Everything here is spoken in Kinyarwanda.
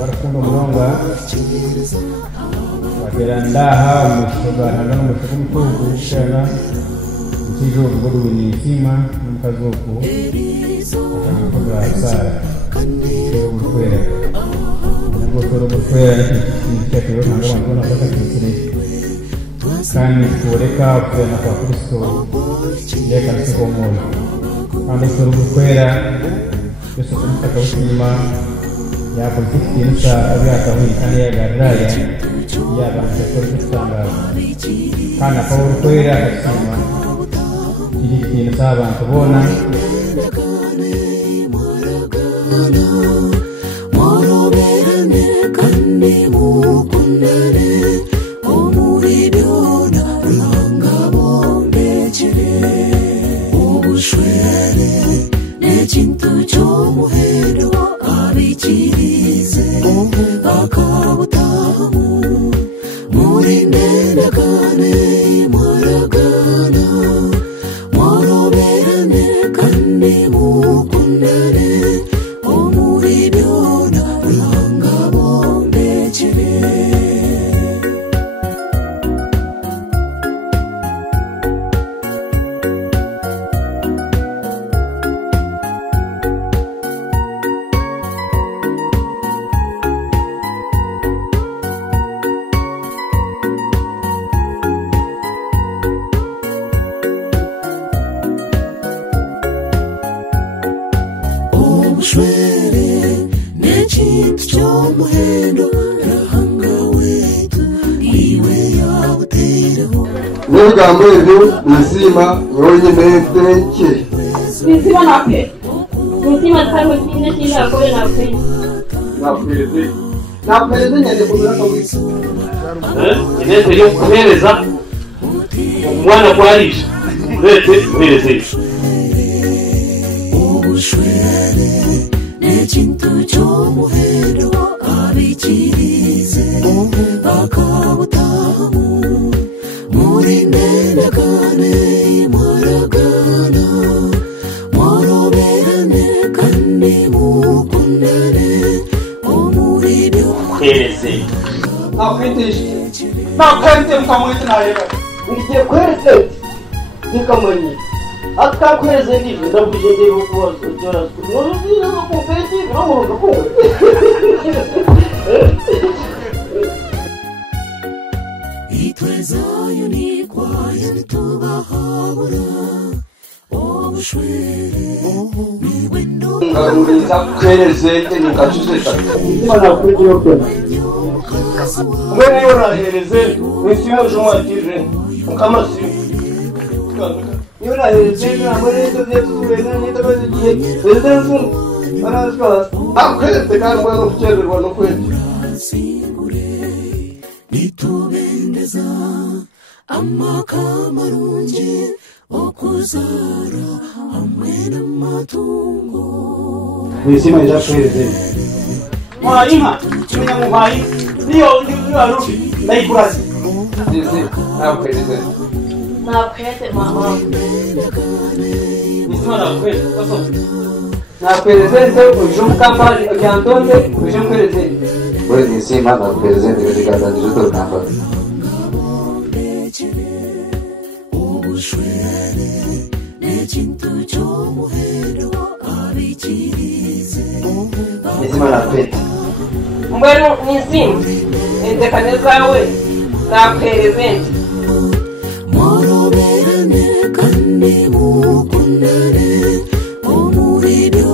Warakundo Mulonga wakirandaha umushogana n'umushogumtugu shana ikijo bwo winisima n'umukazoko akamukoza asara ukwera ngo toro ukwera n'icyo ntabwo abantu bakakikire kandi kureka kwena kwa Kristo yeka nsikomona kandi toro ukwera Yesu akawushima ya politiki abiyaka wikane yagaraya yabanze kwitanga kana kwa ukwera akasema iki sabantu bona moroberane kandi mukundane omuribyona rangabombekyere obushwere n'ekintu ky'omuhendo abikirize akabutamu murinendagane mwaragana moroberane kandi mukundane omuribyona rangabombekyere obushwere n'ekintu ky'omuhendo rahanga wetu iwe yabutereho n'ebigambo ebyo nsiima yonyine tenke nsiima nakwe nsiima tangu kine kine akole nakwe nakupereze nyane kumuraka wisi inete yo kuhereza umwana kwarisha urete uhereze obushwere n'ekintu ky'omuhendo abikirize akabutamu murinendagane mwaragana mworoberane kandi mukundane omuribyo uhereze nakwitisha nakwente mukamwite nahera ngiye kweretse ntikamanye atakweze ndivyo ndabuje ndebe kubazo byora n'uruzira no kompeti no mu rukundo itwezayo ni kwayo nitubahabura obushwere niwe ndo ngariza kwereze nikachuseta imana kujyo kwena mwene yorahereze nisimo jomatire mukamasi yorahereze n'amarete by'etuwena n'itabaze gihe bezenzu barazwa akwete kandi mwana kucererwa no kwete nitubendeza amakamarungi okuzara hamwe n'amatungo nisima yakwereze mwayima kimenya muhayi niyo arufi ndayikurazi sisi nakwereze nakwete mama nisima nakwete kaso nakwereze nse uje mukambari agyantonde uje mukwereze wewe nisima nakwereze ndikaganije turukamba obushwere n'ekintu ky'omuhendo abikirize nisima nakwete mbwenu nisimu endekane zawe nakwereze nti moroberane kandi mukundane omuribyo